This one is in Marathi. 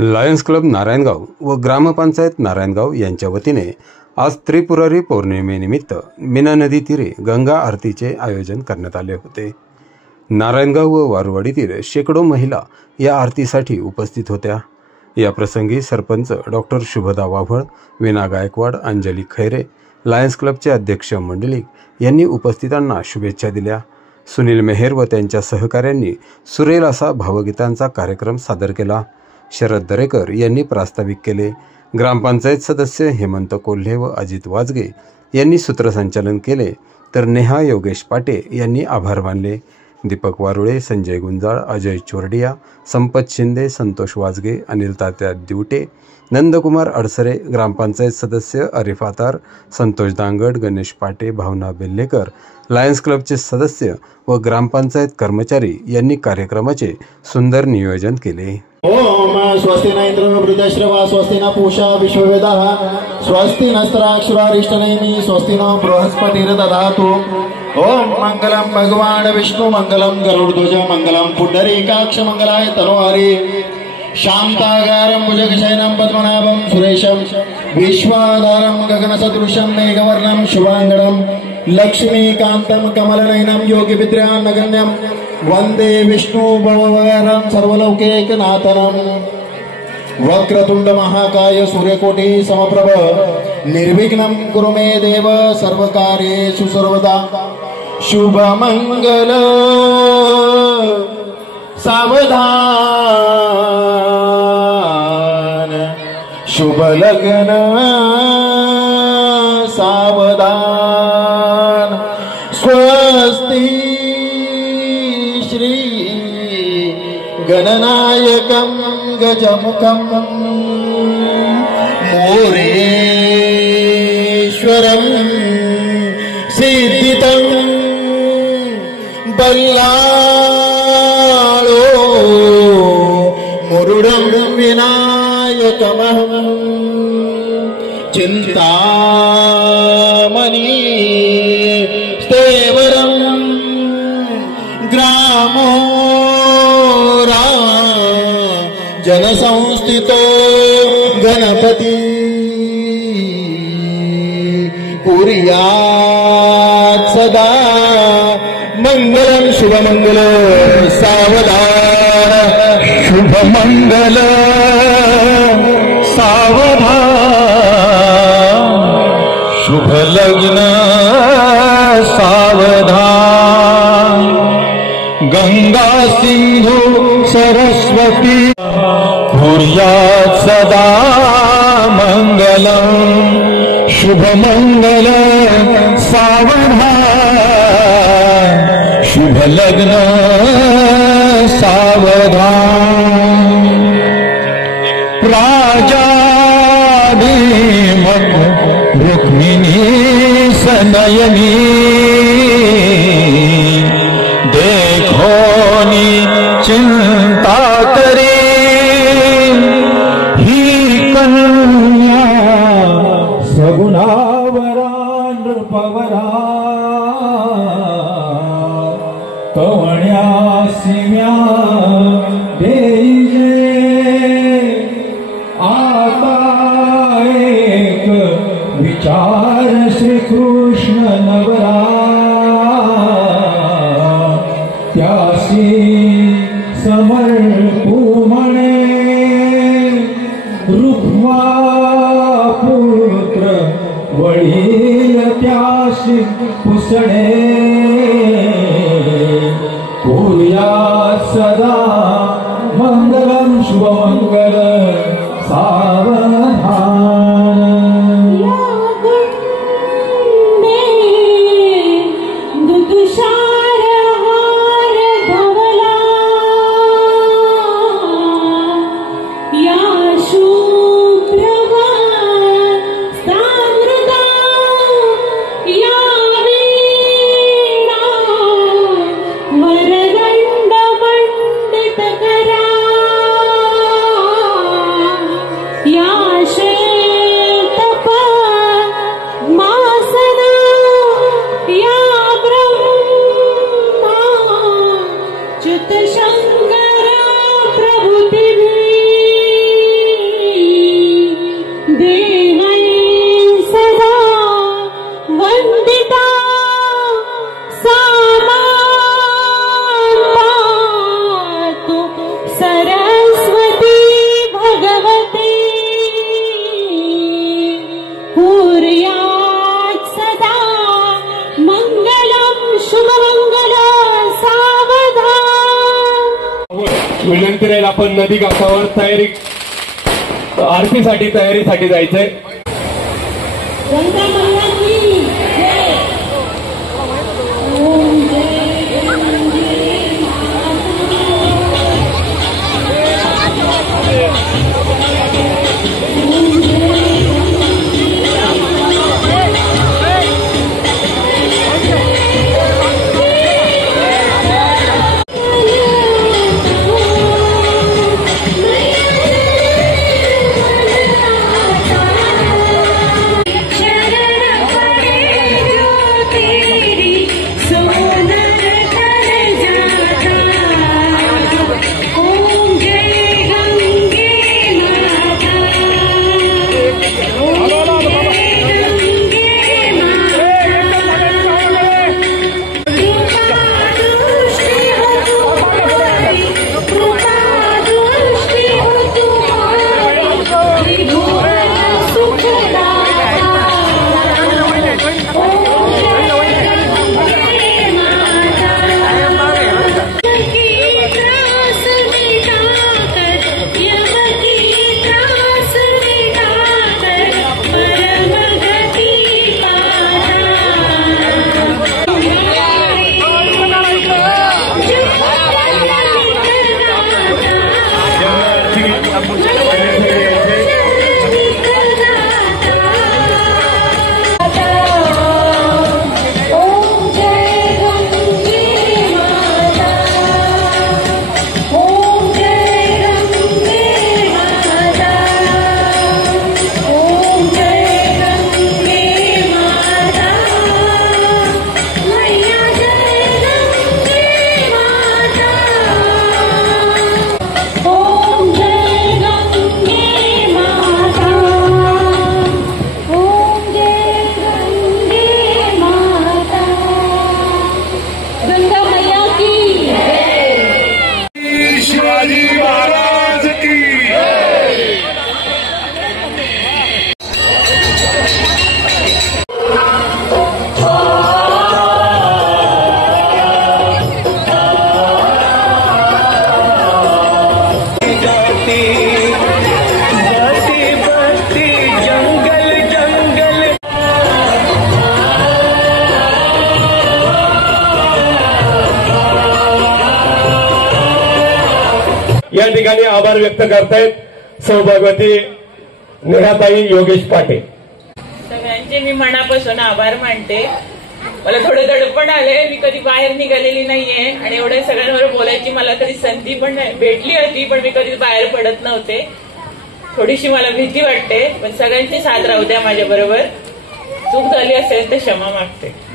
लायन्स क्लब नारायणगाव व ग्रामपंचायत नारायणगाव यांच्या वतीने आज त्रिपुरारी पौर्णिमेनिमित्त मीना नदी तीरे गंगा आरतीचे आयोजन करण्यात आले होते। नारायणगाव व वारुवाडीतील शेकडो महिला या आरतीसाठी उपस्थित होत्या। या प्रसंगी सरपंच डॉक्टर शुभदा वाभळ, वीणा गायकवाड, अंजली खैरे, लायन्स क्लबचे अध्यक्ष मंडलिक यांनी उपस्थितांना शुभेच्छा दिल्या। सुनील मेहर व त्यांच्या सहकाऱ्यांनी सुरेल असा भावगीतांचा कार्यक्रम सादर केला। शरद दरेकर यांनी प्रास्ताविक केले। ग्रामपंचायत सदस्य हेमंत कोल्हे व अजित वाजगे यांनी सूत्रसंचालन केले, तर नेहा योगेश पाटे यांनी आभार मानले। दीपक वारुळे, संजय गुंजाळ, अजय चोरडिया, संपत शिंदे, संतोष वाजगे, अनिल तात्या दिवटे, नंदकुमार अडसरे, ग्रामपंचायत सदस्य अरिफ आतार, संतोष दांगड, गणेश पाटे, भावना बेल्लेकर, लायन्स क्लबचे सदस्य व ग्रामपंचायत कर्मचारी यांनी कार्यक्रमाचे सुंदर नियोजन केले। ओम स्वस्ति न इंद्र वृद्धश्रवा स्वस्ति न पूषा विश्ववेदाः स्वस्ति नस्त्राक्षरारिष्टनेमि स्वस्ति न बृहस्पतिर्दधातु। ओम मंगलम भगवान विष्णु मंगलम गरुड़ध्वज मंगलम पुंडरीकाक्ष मंगलाय तनोहरि शांताकारं भुजगशयनं पद्मनाभं सुरेशं विश्वाधारं गगनसदृशं मेघवर्णं शुभांगं लक्ष्मीकान्तं कमलनयनं योगिविद्यानगण्यं वंदे विष्णु भवभयहरं सर्वलौकिकनाथनं। वक्रतुंड महाकाय सूर्यकोटि समप्रभ निर्विघ्नं कुरु मे देव सर्वकार्येषु सर्वदा। शुभमंगल सावधान शुभ लग्न सावधान स्वस्ति श्री गणनायकं गजमुखं मोरेश्वरं सिद्धितं बल्लाळो मुरुडं विनायकमहं चिन्तामणि स्तेवरं ग्रामो जनसंस्थितो गणपति कुर्यात् सदा मंगलम शुभमंगल सावधान शुभमंगल सावधान शुभ लग्न सावधान गंगा सिंधु सरस्वती कुर्यात् सदा मंगलम शुभमंगल सावधान शुभ लग्न सावधान। प्राजाभिमुख रुक्मिणी सनयनी देखोनी चिंता करे ही कन्या सगुणावरा नृपवरा कवण्या सिम्या देईजे आता एक विचार श्री कृष्ण नवरा त्यासी समर्पू म्हणे रुक्मा पुत्र वडील त्यासी पुसणे कुर्यात् सदा मंगलम शुभमंगल सावधान। शंकर प्रभु विनंती राहील आपण नदी काठावर आरतीसाठी तयारीसाठी जायचंय. गंगा मैया की जय. ओम जय गंगे या ठिकाणी आभार व्यक्त करतायत सौ भगवती नेहाताई योगेश पाटे. सगळ्यांचे मी मनापासून आभार मानते. मला थोडं दडपण आले, मी कधी बाहेर निघालेली नाहीये आणि एवढ्या सगळ्यांवर बोलायची मला कधी संधी पण भेटली होती, पण मी कधी बाहेर पडत नव्हते. थोडीशी मला भीती वाटते, पण सगळ्यांची साथ राहू द्या माझ्या बरोबर. चूक झाली असेल तर क्षमा मागते.